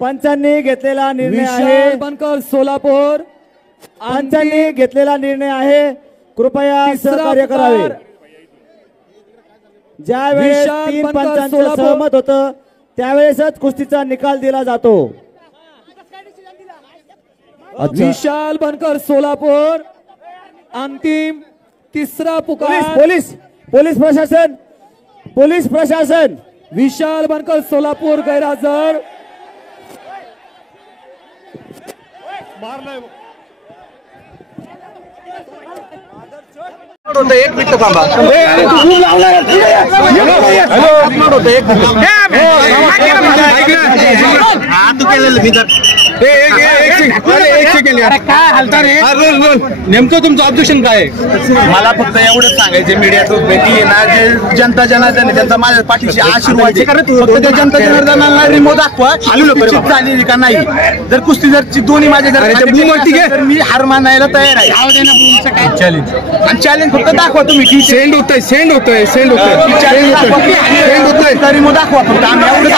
पंचांनी घेतलेला निर्णय आहे बनकर सोलापूर पंचांनी घेतलेला निर्णय आहे कृपया सहकार्य करावे। ज्यावेळेस 3 पंचांचं सहमत होतं त्यावेळेसच कुस्तीचा निकाल दिला जातो। विशाल बनकर सोलापूर अंतिम तिसरा पुकार। पोलीस प्रशासन विशाल बनकर सोलापूर गैरहजर। एक मिनिट थांबा। नेमकं तुमचं ऑब्जेक्शन काय आहे? मला फक्त एवढंच सांगायचं मीडियातून की ना जे जनता जनार्दन त्यांचा माझ्या पाठीशी आशीर्वाद फक्त त्या जनता जनार्दनाला रिमोट दाखवा झाली का नाही। जर कुस्ती जर दोन्ही माझ्या तर मी हार मानायला तयार आहे। चॅलेंज फक्त दाखवा तुम्ही की सेंड होतंय रिमोट दाखवा फक्त आम्ही एवढं